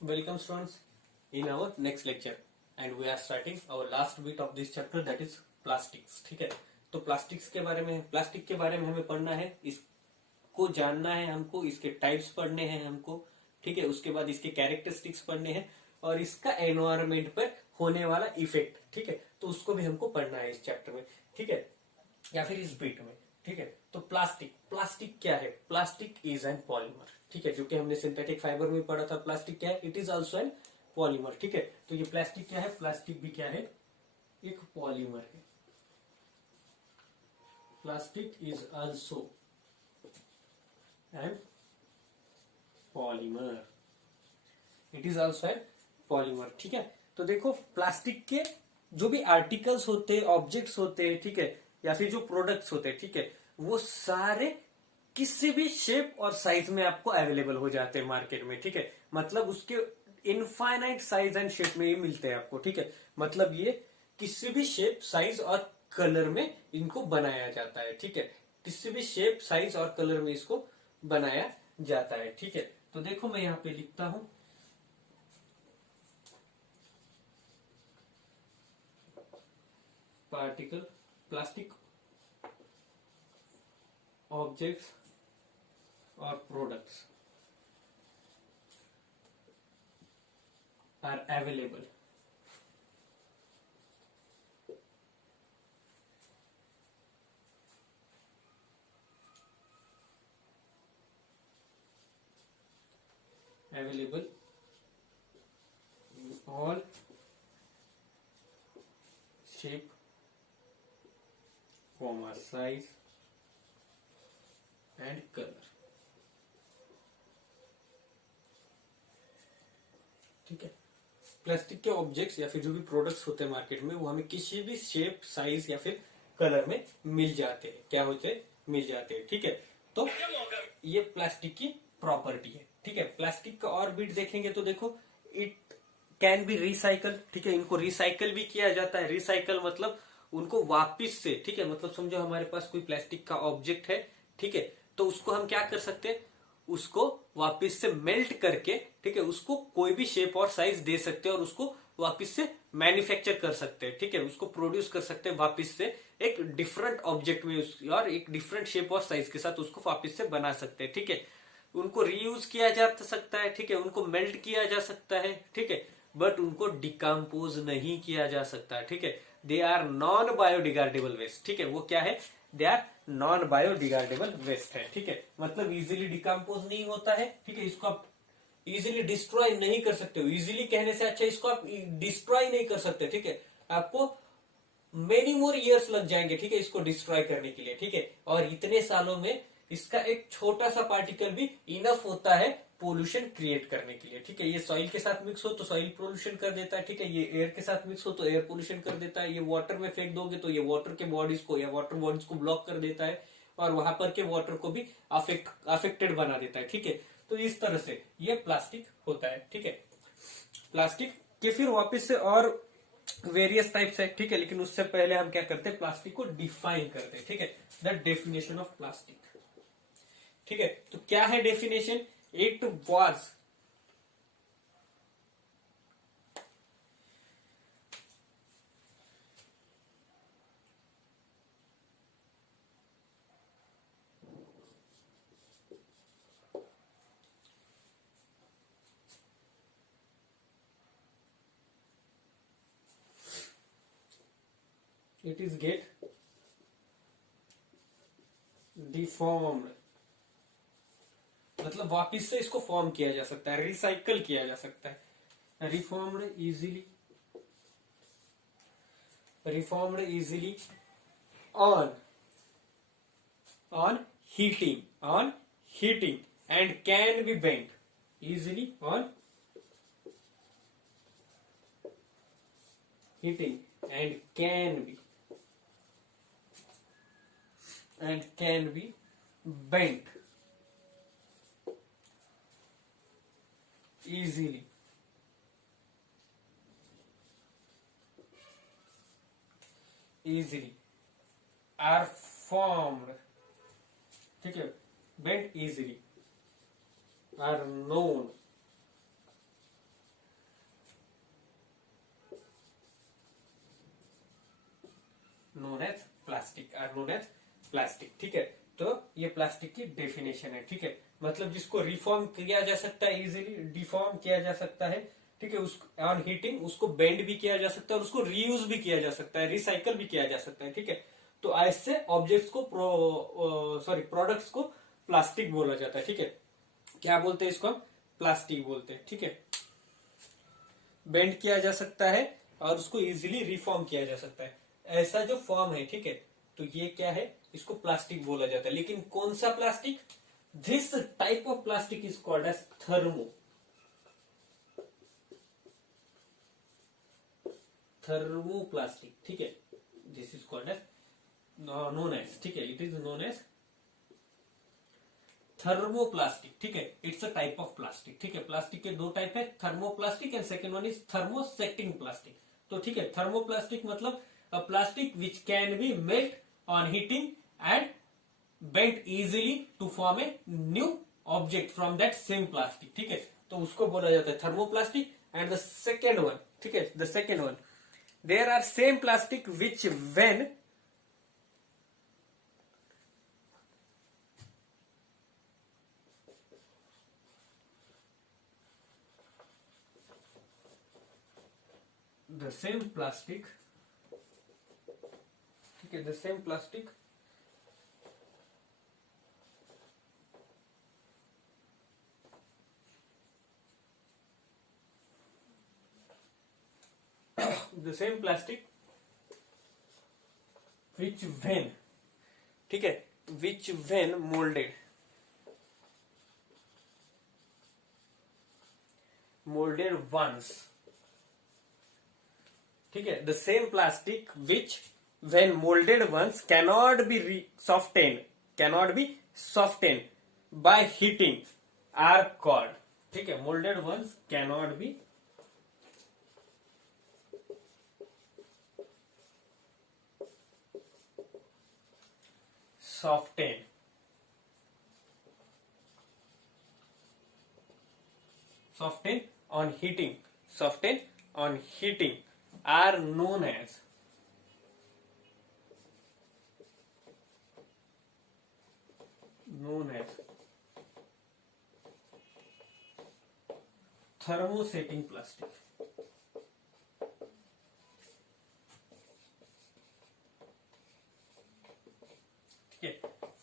Welcome students in our next lecture and we are starting our last bit of this chapter that is plastics. ठीक है, तो plastic के बारे में हमें पढ़ना है, इसको जानना है हमको, इसके टाइप्स पढ़ने हैं हमको. ठीक है, उसके बाद इसके कैरेक्टरिस्टिक्स पढ़ने हैं और इसका एनवायरमेंट पर होने वाला इफेक्ट. ठीक है, तो उसको भी हमको पढ़ना है इस चैप्टर में. ठीक है, या फिर इस बिट में. ठीक है, तो प्लास्टिक क्या है? Plastic is an polymer. ठीक है, जो कि हमने सिंथेटिक फाइबर में पढ़ा था. प्लास्टिक क्या है? It is also an polymer. ठीक है, तो ये प्लास्टिक क्या है? प्लास्टिक भी क्या है? एक पॉलीमर है. Plastic is also an polymer. It is also an polymer. ठीक है, तो देखो प्लास्टिक के जो भी आर्टिकल्स होते हैं, ऑब्जेक्ट्स होते हैं, ठीक है, या फिर जो प्रोडक्ट्स होते हैं, ठीक है, वो सारे किसी भी शेप और साइज में आपको अवेलेबल हो जाते हैं मार्केट में. ठीक है, मतलब उसके इनफाइनाइट साइज एंड शेप में ही मिलते हैं आपको. ठीक है, मतलब ये किसी भी शेप, साइज और कलर में इनको बनाया जाता है. ठीक है, किसी भी शेप, साइज और कलर में इसको बनाया जाता है. ठीक है, तो देखो मैं यहां पे लिखता हूं पार्टिकल प्लास्टिक ऑब्जेक्ट्स और products are available in all shape, size and color. ठीक है, प्लास्टिक के ऑब्जेक्ट्स या फिर जो भी प्रोडक्ट्स होते हैं मार्केट में, वो हमें किसी भी शेप, साइज या फिर कलर में मिल जाते हैं. क्या होते हैं? मिल जाते हैं. ठीक है, तो ये प्लास्टिक की प्रॉपर्टी है. ठीक है, प्लास्टिक का और बीट देखेंगे तो देखो इट कैन बी रिसाइकल. ठीक है, इनको रिसाइकल भी किया जाता है. रिसाइकल मतलब उनको वापिस से, ठीक है, मतलब समझो हमारे पास कोई प्लास्टिक का ऑब्जेक्ट है, ठीक है, तो उसको हम क्या कर सकते हैं? उसको वापिस से मेल्ट करके, ठीक है, उसको कोई भी शेप और साइज दे सकते हैं और उसको वापिस से मैन्युफैक्चर कर सकते हैं. ठीक है, उसको प्रोड्यूस कर सकते हैं वापिस से एक डिफरेंट ऑब्जेक्ट में और एक डिफरेंट शेप और साइज के साथ उसको वापिस से बना सकते हैं. ठीक है, उनको रीयूज किया जा सकता है. ठीक है, उनको मेल्ट किया जा सकता है. ठीक है, बट उनको डिकम्पोज नहीं किया जा सकता. ठीक है, they are non biodegradable waste. ठीक है, वो क्या है? They are non biodegradable waste है. ठीक है, मतलब इजीली डिकम्पोज नहीं होता है. ठीक है, इसको आप इजीली डिस्ट्रॉय नहीं कर सकते हो. इजीली कहने से अच्छा इसको आप डिस्ट्रॉय नहीं कर सकते. ठीक है, आपको मेनी मोर ईयर्स लग जाएंगे. ठीक है, इसको डिस्ट्रॉय करने के लिए. ठीक है, और इतने सालों में इसका एक छोटा सा पार्टिकल भी इनफ होता है पोल्यूशन क्रिएट करने के लिए. ठीक है, ये सॉइल के साथ मिक्स हो तो सॉइल पोल्यूशन कर देता है. ठीक है, ये एयर के साथ मिक्स हो तो एयर पोल्यूशन कर देता है. ये वाटर में फेंक दोगे तो ये वाटर के बॉडीज को या वाटर बॉडीज को ब्लॉक कर देता है और वहां पर के वाटर को भी अफेक्टेड बना देता है. ठीक है, तो इस तरह से ये प्लास्टिक होता है. ठीक है, प्लास्टिक के फिर वापिस से और वेरियस टाइप्स है. ठीक है, लेकिन उससे पहले हम क्या करते हैं? प्लास्टिक को डिफाइन करते हैं. ठीक है, द डेफिनेशन ऑफ प्लास्टिक. ठीक है, तो क्या है definition? It was it is get deformed. मतलब वापिस से इसको फॉर्म किया जा सकता है, रिसाइकल किया जा सकता है. Reformed easily on heating and can be bent easily on heating and can be bent easily are formed. ठीक है, bent easily are known known as plastic. ठीक है, तो ये प्लास्टिक की डेफिनेशन है। ठीक है, मतलब जिसको रिफॉर्म किया जा सकता है, इजीली डिफॉर्म किया जा सकता है। ठीक है, उस ऑन हीटिंग उसको बेंड भी किया जा सकता है और उसको रीयूज भी किया जा सकता है, रिसाइकल भी किया जा सकता है। ठीक है, तो ऐसे ऑब्जेक्ट्स को प्रोडक्ट्स को प्लास्टिक बोला जाता है। ठीक है, क्या बोलते हैं इसको हम? प्लास्टिक बोलते हैं। ठीक है, बेंड किया जा सकता है और उसको इजीली रिफॉर्म किया जा सकता है, ऐसा जो फॉर्म है। ठीक है, तो ये क्या है? इसको प्लास्टिक बोला जाता है। लेकिन कौन सा plastic? This type of plastic is called as thermoplastic. ठीक है, this is called as known as, ठीक है, it is known as thermoplastic. ठीक है, it's a type of plastic. ठीक है, प्लास्टिक के दो टाइप है, thermoplastic and second one is thermosetting plastic. तो ठीक है, थर्मोप्लास्टिक मतलब a plastic which can be melt on heating and bent easily to form a new object from that same plastic. ठीक है, तो उसको बोला जाता है thermoplastic. And the second one, ठीक है, the second one, there are same plastic which when the same plastic, ठीक है, the same plastic the same plastic which when, ठीक है, which when molded once, ठीक है, the same plastic which when molded once cannot be softened by heating are called, ठीक है, molded ones cannot be softened on heating are known as thermosetting plastic। ठीक है,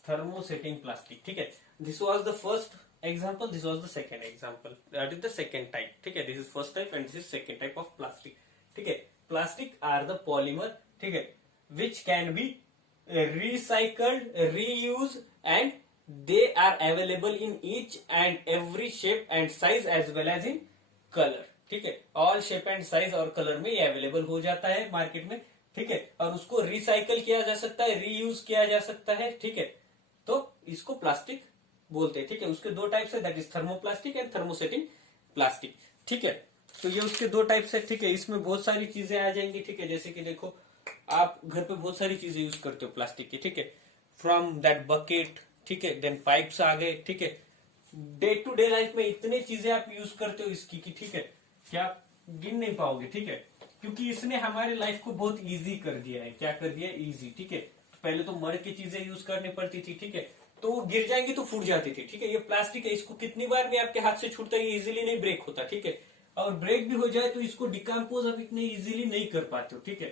thermosetting plastic। ठीक है, this was the first example, this was the second example, that is the second type। ठीक है, this is first type and this is second type of plastic। ठीक है, plastic are the polymer, ठीक है, which can be recycled, reused and they are available in each and every shape and size as well as in color। ठीक है, all shape and size और colour में ये available हो जाता है मार्केट में। ठीक है, और उसको रिसाइकल किया जा सकता है, रीयूज किया जा सकता है। ठीक है, तो इसको प्लास्टिक बोलते हैं। ठीक है, उसके दो टाइप्स है, that is thermoplastic and thermosetting plastic. ठीक है, तो ये उसके दो टाइप्स है। ठीक है, इसमें बहुत सारी चीजें आ जाएंगी। ठीक है, जैसे कि देखो, आप घर पे बहुत सारी चीजें यूज करते हो प्लास्टिक की। ठीक है, फ्रॉम दैट बकेट, ठीक है, देन पाइप्स आ गए। ठीक है, डे टू डे लाइफ में इतने चीजें आप यूज करते हो इसकी कि ठीक है, क्या आप गिन नहीं पाओगे। ठीक है, क्योंकि इसने हमारे लाइफ को बहुत इजी कर दिया है। क्या कर दिया है? इजी। ठीक है, पहले तो मर की चीजें यूज करनी पड़ती थी। ठीक है, तो वो गिर जाएंगी तो फूट जाती थी। ठीक है, ये प्लास्टिक है, इसको कितनी बार भी आपके हाथ से छूटता है, ये इजीली नहीं ब्रेक होता। ठीक है, और ब्रेक भी हो जाए तो इसको डिकम्पोज आप इतने इजीली नहीं कर पाते हो। ठीक है,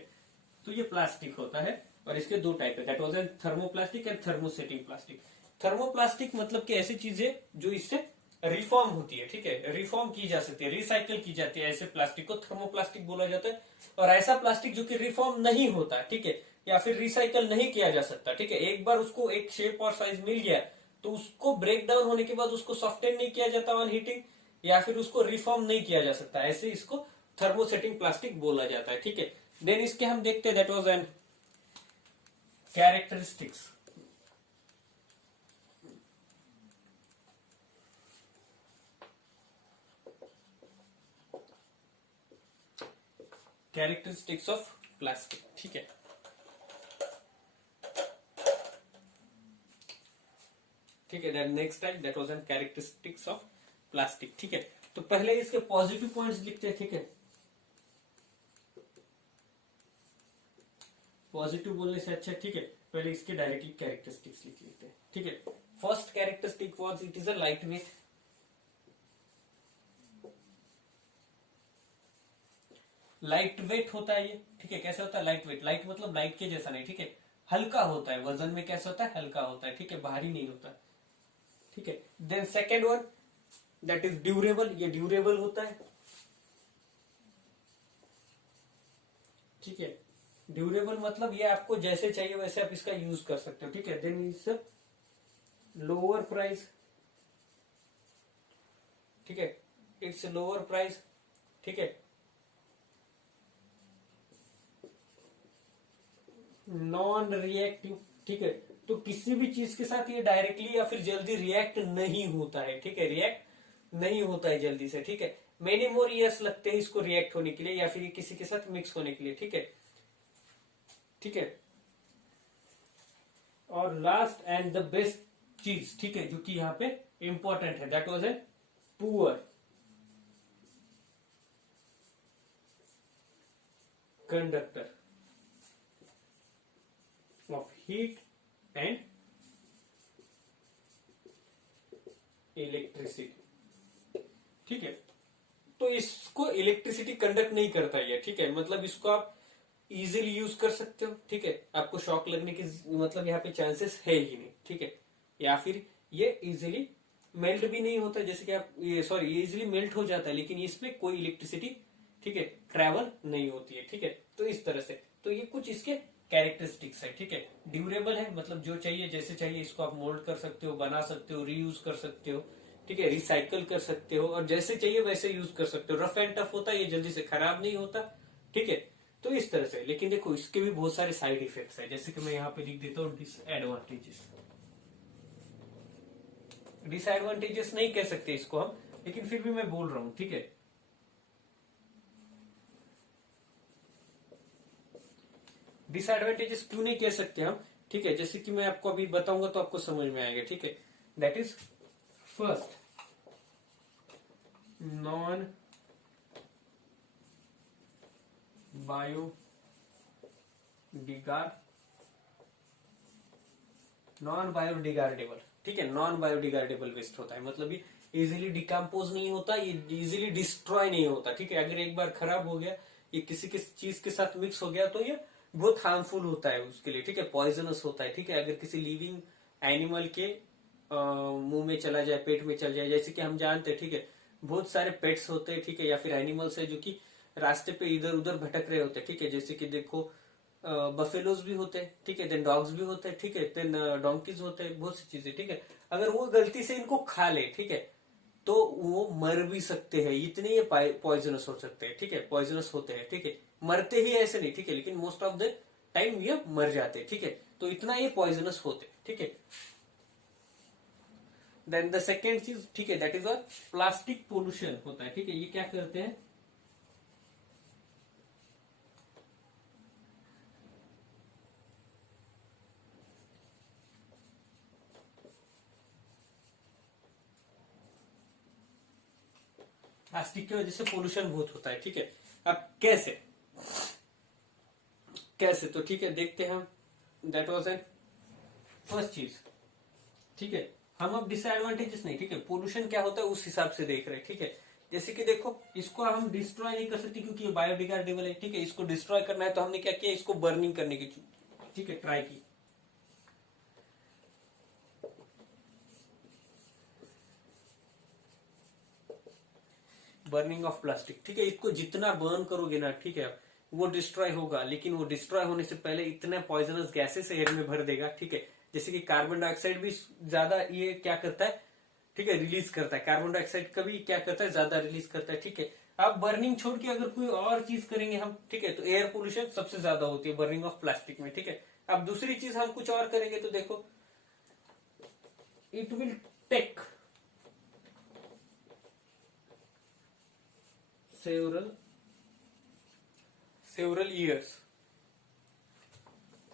तो ये प्लास्टिक होता है और इसके दो टाइप है, that was an thermoplastic and thermosetting plastic. Thermoplastic मतलब कि ऐसी चीजें जो इससे रिफॉर्म होती है। ठीक है, रिफॉर्म की जा सकती है, रिसाइकल की जाती है, ऐसे प्लास्टिक को थर्मोप्लास्टिक बोला जाता है। और ऐसा प्लास्टिक जो कि रिफॉर्म नहीं होता, ठीक है, या फिर रिसाइकल नहीं किया जा सकता। ठीक है, एक बार उसको एक शेप और साइज मिल गया तो उसको ब्रेक डाउन होने के बाद उसको सॉफ्टेन नहीं किया जाता ऑन हीटिंग, या फिर उसको रिफॉर्म नहीं किया जा सकता, ऐसे इसको थर्मोसेटिंग प्लास्टिक बोला जाता है। ठीक है, देन इसके हम देखते हैं, that was an characteristics. Characteristics of plastic. ठीक है, ठीक है, next type that was an characteristics of plastic. ठीक है, तो पहले इसके पॉजिटिव पॉइंट्स लिखते हैं। ठीक है, पॉजिटिव बोलने से अच्छा, ठीक है, पहले इसके डायरेक्टली कैरेक्टरिस्टिक्स लिख लेते हैं, ठीक है। First characteristic was it is a light weight. Light weight होता है ये, ठीक है। कैसे होता है लाइट वेट? लाइट मतलब लाइट के जैसा नहीं, ठीक है, हल्का होता है, वजन में कैसा होता है, हल्का होता है, ठीक है, भारी नहीं होता, ठीक है। Then second one that is durable, ये ड्यूरेबल होता है, ठीक है। ड्यूरेबल मतलब ये आपको जैसे चाहिए वैसे आप इसका यूज कर सकते हो, ठीक है। देन इज लोअर प्राइस, ठीक है, इट्स लोअर प्राइस, ठीक है। नॉन रिएक्टिव, ठीक है, तो किसी भी चीज के साथ ये डायरेक्टली या फिर जल्दी रिएक्ट नहीं होता है, ठीक है, रिएक्ट नहीं होता है जल्दी से, ठीक है। मेनी मोर ईयर्स लगते हैं इसको रिएक्ट होने के लिए या फिर किसी के साथ मिक्स होने के लिए, ठीक है, ठीक है। और लास्ट एंड द बेस्ट चीज, ठीक है, जो कि यहां पे इंपॉर्टेंट है, that was a poor conductor of heat and electricity, ठीक है। तो इसको इलेक्ट्रिसिटी कंडक्ट नहीं करता है, ठीक है, मतलब इसको आप इजीली यूज कर सकते हो, ठीक है, आपको शॉक लगने की मतलब यहाँ पे चांसेस है ही नहीं, ठीक है। या फिर ये इजीली मेल्ट भी नहीं होता, जैसे कि आप ये सॉरी ये इजीली मेल्ट हो जाता है, लेकिन इसमें कोई इलेक्ट्रिसिटी, ठीक है, ट्रेवल नहीं होती है, ठीक है। तो इस तरह से तो ये कुछ इसके कैरेक्टरिस्टिक्स है, ठीक है। ड्यूरेबल है मतलब जो चाहिए जैसे चाहिए इसको आप मोल्ड कर सकते हो, बना सकते हो, रीयूज कर सकते हो, ठीक है, रिसाइकल कर सकते हो और जैसे चाहिए वैसे यूज कर सकते हो। रफ एंड टफ होता है, ये जल्दी से खराब नहीं होता, ठीक है। तो इस तरह से, लेकिन देखो इसके भी बहुत सारे साइड इफेक्ट्स है, जैसे कि मैं यहाँ पे लिख देता हूँ डिसएडवांटेजेस। डिसएडवांटेजेस नहीं कह सकते इसको हम, लेकिन फिर भी मैं बोल रहा हूं, ठीक है। डिसएडवांटेजेस क्यों नहीं कह सकते हम, ठीक है, जैसे कि मैं आपको अभी बताऊंगा तो आपको समझ में आएगा, ठीक है। दैट इज फर्स्ट नॉन बायोडिगार नॉन बायोडिगार्डेबल, ठीक है, नॉन बायोडिगार्डेबल वेस्ट होता है, मतलब ये इजीली डिकम्पोज नहीं होता, ये इजीली डिस्ट्रॉय नहीं होता, ठीक है। अगर एक बार खराब हो गया, ये किसी चीज के साथ मिक्स हो गया तो ये बहुत हार्मफुल होता है उसके लिए, ठीक है, पॉइजनस होता है, ठीक है। अगर किसी लिविंग एनिमल के मुंह में चला जाए, पेट में चल जाए, जैसे कि हम जानते हैं, ठीक है, बहुत सारे पेट्स होते हैं, ठीक है, या फिर एनिमल्स है जो कि रास्ते पे इधर उधर भटक रहे होते हैं, ठीक है, जैसे कि देखो बफेलोज भी होते हैं, ठीक है, देन डॉग्स भी होते हैं, ठीक है, देन डोंकीज होते हैं, बहुत सी चीजें, ठीक है। अगर वो गलती से इनको खा ले, ठीक है, तो वो मर भी सकते हैं, इतने ये पॉइजनस हो सकते हैं, ठीक है, पॉइजनस होते हैं, ठीक है। मरते ही ऐसे नहीं, ठीक है, लेकिन मोस्ट ऑफ द टाइम ये मर जाते हैं, ठीक है, तो इतना ये पॉइजनस होते हैं, ठीक है। देन द सेकेंड चीज, ठीक है, दैट इज और प्लास्टिक पोल्यूशन होता है, ठीक है। ये क्या करते हैं, प्लास्टिक की वजह से पोल्यूशन बहुत होता है, ठीक है। अब कैसे कैसे तो ठीक है, देखते हैं हम। दैट वाज एन फर्स्ट चीज, ठीक है। हम अब डिसएडवांटेजेस नहीं, ठीक है, पोल्यूशन क्या होता है उस हिसाब से देख रहे हैं, ठीक है। जैसे कि देखो इसको हम डिस्ट्रॉय नहीं कर सकते क्योंकि ये बायोडिग्रेडेबल है, ठीक है। इसको डिस्ट्रॉय करना है तो हमने क्या किया, इसको बर्निंग करने की, ठीक है, ट्राई की। बर्निंग ऑफ प्लास्टिक, ठीक है, इसको जितना बर्न करोगे ना, ठीक है, वो डिस्ट्रॉय होगा, लेकिन वो डिस्ट्रॉय होने से पहले इतने पॉइजनस गैसेस एयर में भर देगा, ठीक है। जैसे कि कार्बन डाइऑक्साइड भी ज्यादा ये क्या करता है, ठीक है, रिलीज करता है, कार्बन डाइऑक्साइड का भी क्या करता है, ज्यादा रिलीज करता है, ठीक है। अब बर्निंग छोड़ के अगर कोई और चीज करेंगे हम, ठीक है, तो एयर पोल्यूशन सबसे ज्यादा होती है बर्निंग ऑफ प्लास्टिक में, ठीक है। अब दूसरी चीज हम कुछ और करेंगे तो देखो it will take several years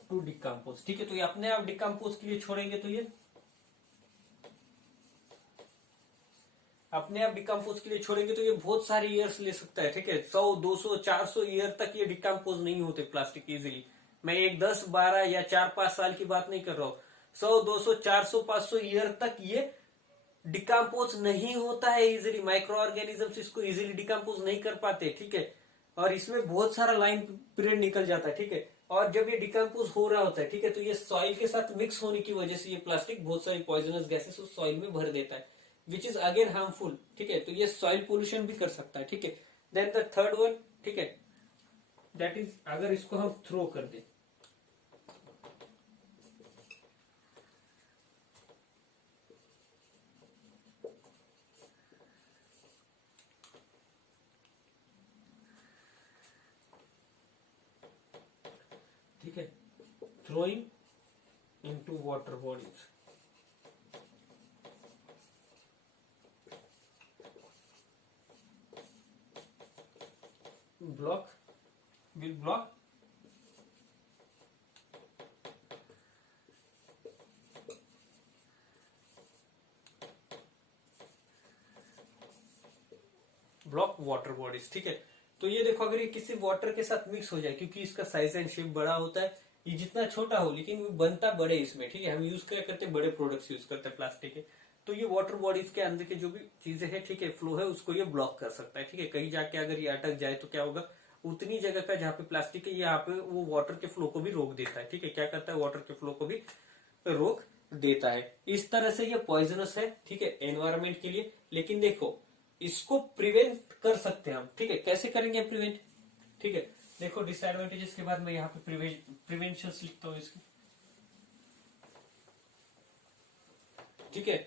to decompose, ठीक है। तो ये अपने आप डिकम्पोज के लिए छोड़ेंगे तो ये अपने आप डिकम्पोज के लिए छोड़ेंगे तो ये बहुत सारे ईयर्स ले सकता है, ठीक है, 100 200 400 ईयर तक ये डिकम्पोज नहीं होते प्लास्टिक इजीली, मैं एक 10, 12 या 4, 5 साल की बात नहीं कर रहा हूं। 100, 200, 400, 500 ईयर तक ये डिकम्पोज नहीं होता है इजिली। माइक्रो ऑर्गेनिजम्स इसको इजिली डिकम्पोज नहीं कर पाते, ठीक है। और इसमें बहुत सारा लाइन पीरियड निकल जाता है, ठीक है। और जब ये डिकम्पोज हो रहा होता है, ठीक है, तो ये सॉइल के साथ मिक्स होने की वजह से ये प्लास्टिक बहुत सारी पॉइजनस गैसेस उस सॉइल में भर देता है, विच इज अगेन हार्मफुल, ठीक है। तो ये सॉइल पोल्यूशन भी कर सकता है, ठीक है। देन द थर्ड वन, ठीक है, दैट इज अगर इसको हम थ्रो कर दें, ठीक है, throwing into water bodies, block will block water bodies, ठीक है। तो ये देखो, अगर ये किसी वाटर के साथ मिक्स हो जाए, क्योंकि इसका साइज एंड शेप बड़ा होता है, ये जितना छोटा हो लेकिन वो बनता बड़े इसमें, ठीक है। हम यूज क्या करते हैं, बड़े प्रोडक्ट्स यूज करते हैं प्लास्टिक के। तो ये वाटर बॉडीज के अंदर के जो भी चीजें हैं, ठीक है, फ्लो है, उसको ये ब्लॉक कर सकता है, ठीक है। कहीं जाके अगर ये अटक जाए तो क्या होगा, उतनी जगह का जहाँ पे प्लास्टिक है यहाँ पे वो वाटर के फ्लो को भी रोक देता है, ठीक है। क्या करता है, वाटर के फ्लो को भी रोक देता है। इस तरह से ये पॉइजनस है, ठीक है, एनवायरमेंट के लिए। लेकिन देखो, इसको प्रिवेंट कर सकते हैं हम, ठीक है। कैसे करेंगे प्रिवेंट, ठीक है। देखो डिसएडवांटेजेस के बाद मैं यहाँ पे प्रिवेंशन लिखता हूँ इसकी, ठीक है।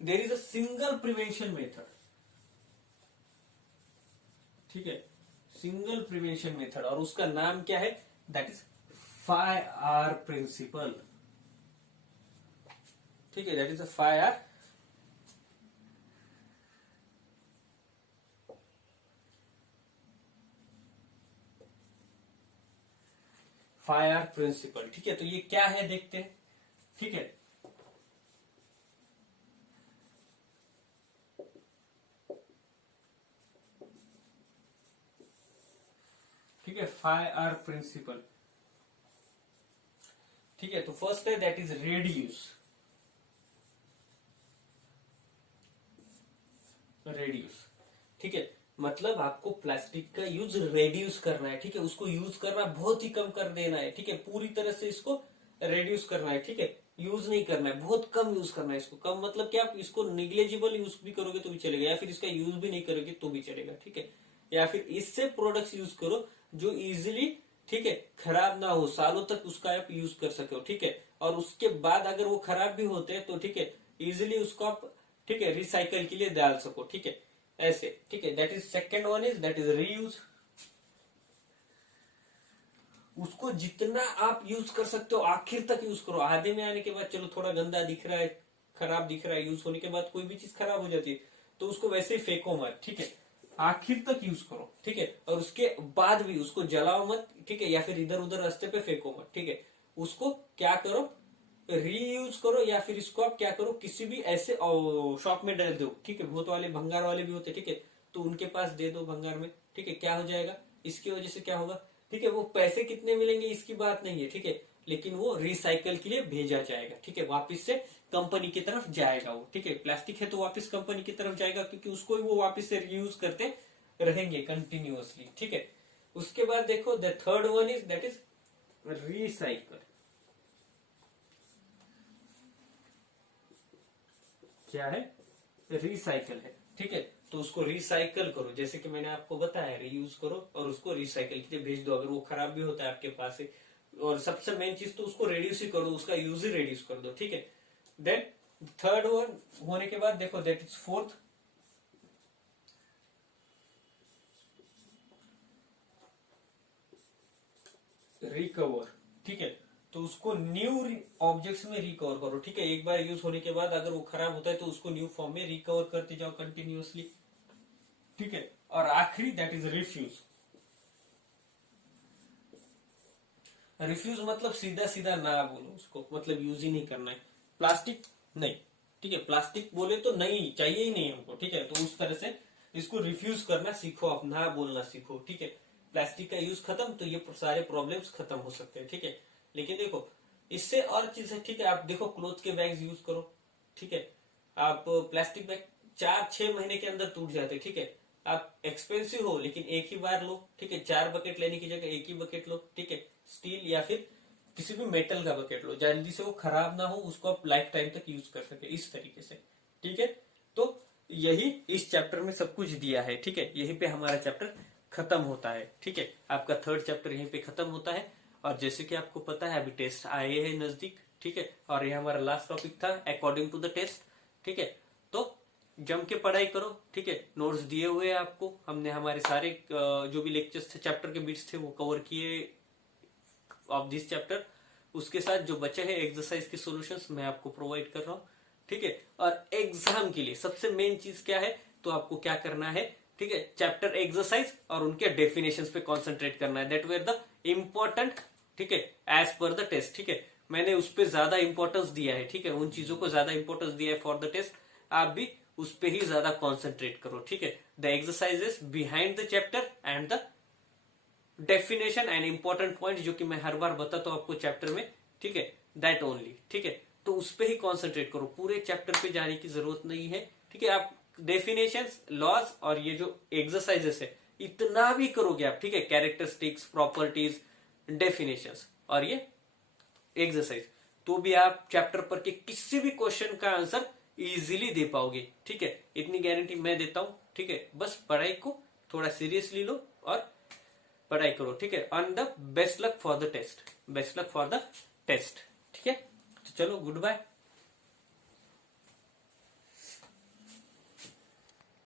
There is a single prevention method, ठीक है, सिंगल प्रिवेंशन मेथड, और उसका नाम क्या है, दैट इज 5R प्रिंसिपल, ठीक है। That is a 5R principal, ठीक है। तो ये क्या है देखते हैं, ठीक है। ठीक है, 5R प्रिंसिपल, ठीक है। तो फर्स्ट है दैट इज रेड्यूस, रेड्यूस, ठीक है। मतलब आपको प्लास्टिक का यूज रेड्यूस करना है, ठीक है। उसको यूज करना बहुत ही कम कर देना है, ठीक है। पूरी तरह से इसको रेड्यूस करना है, ठीक है। यूज नहीं करना है, बहुत कम यूज करना है इसको। कम मतलब क्या, आप इसको निग्लेजिबल यूज भी करोगे तो भी चलेगा, या फिर इसका यूज भी नहीं करोगे तो भी चलेगा, ठीक है। या फिर इससे प्रोडक्ट्स यूज करो जो इजिली, ठीक है, खराब ना हो, सालों तक उसका आप यूज कर सको, ठीक है। और उसके बाद अगर वो खराब भी होते हैं तो ठीक है, इजिली उसको आप, ठीक है, रिसाइकल के लिए डाल सको, ठीक है, ऐसे, ठीक है। That is second one is that is reuse. उसको जितना आप यूज कर सकते हो आखिर तक यूज करो। आधे में आने के बाद चलो थोड़ा गंदा दिख रहा है, खराब दिख रहा है, यूज होने के बाद कोई भी चीज खराब हो जाती है तो उसको वैसे ही फेंको मत, ठीक है। आखिर तक यूज करो, ठीक है। और उसके बाद भी उसको जलाओ मत, ठीक है, या फिर इधर उधर रास्ते पे फेंको मत, ठीक है। उसको क्या करो, रीयूज करो, या फिर इसको आप क्या करो, किसी भी ऐसे शॉप में डाल दो, ठीक है। बहुत वाले भंगार वाले भी होते, ठीक है, तो उनके पास दे दो भंगार में, ठीक है। क्या हो जाएगा, इसकी वजह से क्या होगा, ठीक है, वो पैसे कितने मिलेंगे इसकी बात नहीं है, ठीक है, लेकिन वो रिसाइकल के लिए भेजा जाएगा, ठीक है। वापिस से कंपनी की तरफ जाएगा वो, ठीक है। प्लास्टिक है तो वापिस कंपनी की तरफ जाएगा, क्योंकि उसको वो वापिस से रीयूज करते रहेंगे कंटिन्यूअसली, ठीक है। उसके बाद देखो the third one is that is recycle. क्या है, रिसाइकल है, ठीक है। तो उसको रिसाइकल करो, जैसे कि मैंने आपको बताया, रीयूज करो और उसको रिसाइकल के लिए भेज दो, अगर वो खराब भी होता है आपके पास से। और सबसे मेन चीज तो उसको रेड्यूस ही करो, उसका यूज ही रेड्यूस कर दो, ठीक है। देन थर्ड वन होने के बाद देखो दैट इज फोर्थ, रिकवर, ठीक है। तो उसको न्यू ऑब्जेक्ट्स में रिकवर करो, ठीक है। एक बार यूज होने के बाद अगर वो खराब होता है तो उसको न्यू फॉर्म में रिकवर करते जाओ कंटिन्यूअसली, ठीक है। और आखिरी दैट इज रिफ्यूज। रिफ्यूज मतलब सीधा सीधा ना बोलो उसको, मतलब यूज ही नहीं करना है प्लास्टिक, नहीं, ठीक है। प्लास्टिक बोले तो नहीं चाहिए ही नहीं हमको, ठीक है। तो उस तरह से इसको रिफ्यूज करना सीखो, आप ना बोलना सीखो, ठीक है। प्लास्टिक का यूज खत्म तो ये सारे प्रॉब्लम्स खत्म हो सकते हैं, ठीक है। लेकिन देखो इससे और चीज है, ठीक है, आप देखो क्लोथ के बैग्स यूज करो, ठीक है। आप प्लास्टिक बैग 4-6 महीने के अंदर टूट जाते हैं, ठीक है। आप एक्सपेंसिव हो लेकिन एक ही बार लो, ठीक है, 4 बकेट लेने की जगह एक ही बकेट लो, ठीक है। स्टील या फिर किसी भी मेटल का बकेट लो, जल्दी से वो खराब ना हो, उसको आप लाइफ टाइम तक यूज कर सके इस तरीके से, ठीक है। तो यही इस चैप्टर में सब कुछ दिया है, ठीक है। यहीं पे हमारा चैप्टर खत्म होता है, ठीक है। आपका 3rd चैप्टर यहीं पे खत्म होता है। और जैसे कि आपको पता है अभी टेस्ट आए हैं नजदीक, ठीक है। और ये हमारा लास्ट टॉपिक था अकॉर्डिंग टू द टेस्ट, ठीक है। तो जम के पढ़ाई करो, ठीक है। नोट्स दिए हुए हैं आपको, हमने हमारे सारे जो भी लेक्चर्स थे चैप्टर के बीच थे वो कवर किए ऑफ दिस चैप्टर। उसके साथ जो बचे हैं एक्सरसाइज के सॉल्यूशंस मैं आपको प्रोवाइड कर रहा हूँ, ठीक है। और एग्जाम के लिए सबसे मेन चीज क्या है, तो आपको क्या करना है, ठीक है, चैप्टर एक्सरसाइज और उनके डेफिनेशंस पे कंसंट्रेट करना है, दैट वेर द इम्पोर्टेंट, ठीक है, एज पर द टेस्ट, ठीक है। मैंने उस पर ज्यादा इंपॉर्टेंस दिया है, ठीक है, उन चीजों को ज्यादा इंपॉर्टेंस दिया है फॉर द टेस्ट। आप भी उस पर ही ज्यादा कॉन्सेंट्रेट करो, ठीक है। The exercises behind the chapter and the definition and important point जो कि मैं हर बार बताता हूं आपको चैप्टर में, ठीक है, दैट ओनली, ठीक है। तो उस पर ही कॉन्सेंट्रेट करो, पूरे चैप्टर पे जाने की जरूरत नहीं है, ठीक है। आप डेफिनेशंस, लॉज और ये जो एक्सरसाइजेस है इतना भी करोगे आप, ठीक है, कैरेक्टरिस्टिक्स, प्रॉपर्टीज, डेफिनेशंस और ये एक्सरसाइज, तो भी आप चैप्टर पर के किसी भी क्वेश्चन का आंसर इजीली दे पाओगे, ठीक है। इतनी गारंटी मैं देता हूं, ठीक है। बस पढ़ाई को थोड़ा सीरियसली लो और पढ़ाई करो, ठीक है। On the best luck for the test, best luck for the test, ठीक है। तो चलो गुड बाय।